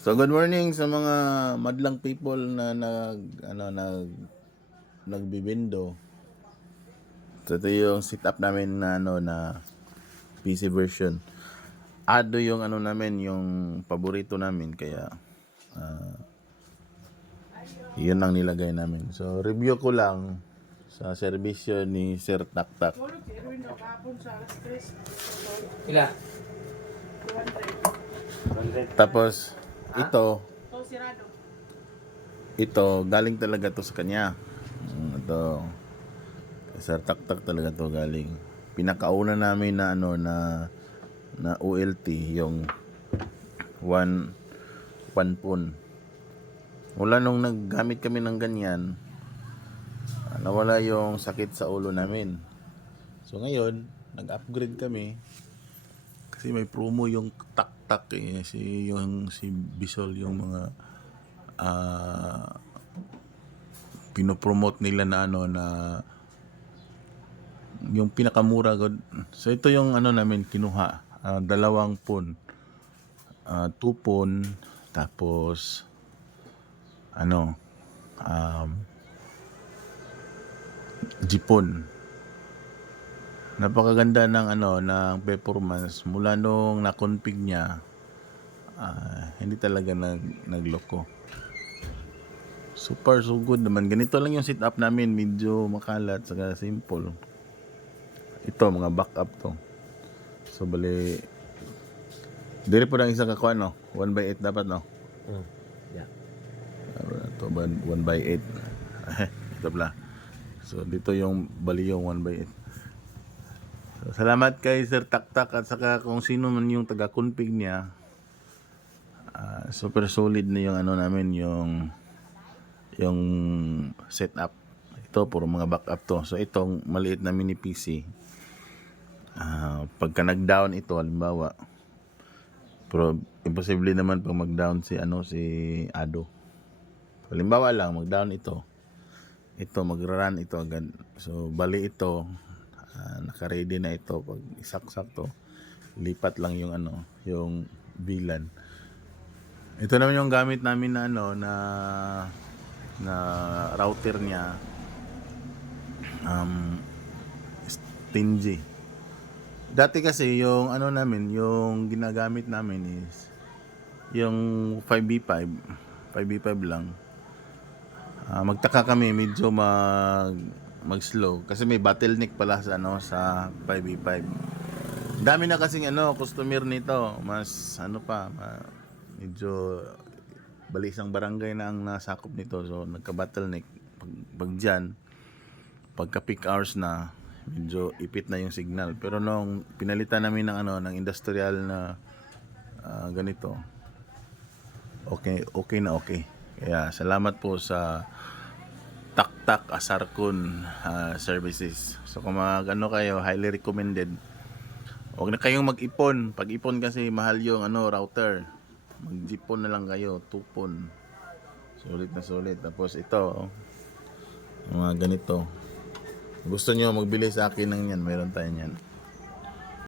So good morning sa mga madlang people na nagbibindo. So ito yung setup namin na na PC version. Ado yung namin, yung paborito namin, kaya yun ang nilagay namin. So review ko lang sa serbisyo ni Sir Taktak. Ila? Tapos ito galing talaga to sa kanya. Ito Sir Taktak talaga to galing. Pinakauna namin na na OLT yung one pon. Mula nung naggamit kami ng ganyan, nawala yung sakit sa ulo namin. So ngayon, nag-upgrade kami kasi may promo yung Taktak si Bisol, yung mga pinopromote nila na na yung pinakamura god. So ito yung namin kinuha, dalawang pon, 2 pon, tapos jipon. Napakaganda ng ng performance mula nung na-config niya. Hindi talaga nagloko. Super so good naman. Ganito lang yung setup namin, medyo makalat saka simple. Ito mga backup to. So bali dire po lang isa ka kuan 1/8 dapat Yeah. Ito ba 1/8. Ito pala. So dito yung bali yung 1/8. So, salamat kay Sir Taktak at saka kung sino man yung taga-config niya. Super solid na yung namin, yung setup. Ito puro mga backup to. So itong maliit na mini PC, pagka nag-down ito halimbawa, pero imposible naman pag mag-down si si Ado. Halimbawa lang mag-down ito magra-run ito agad. So bali ito, naka-ready na ito. Pag isaksak to, lipat lang yung yung VLAN. Ito naman yung gamit namin na na router niya, Stingy. Dati kasi yung namin, yung ginagamit namin is yung 5v5 lang. Magtaka kami medyo mag-slow kasi may bottleneck pala sa sa 5v5. Dami na kasing customer nito, mas medyo balisang barangay na ang nasakop nito. So nagka-bottleneck pag dyan, pagka peak hours na, medyo ipit na yung signal. Pero nung pinalitan namin ng ng industrial na ganito, okay na okay. Kaya salamat po sa Taktak Asarkun Services. So kung kayo, highly recommended. Huwag na kayong mag-ipon. Pag-ipon kasi mahal yung router. Mag-jipon na lang kayo, 2 pon. Sulit na sulit. Tapos ito, mga ganito. Gusto nyo magbili sa akin ng yan, meron tayo yan.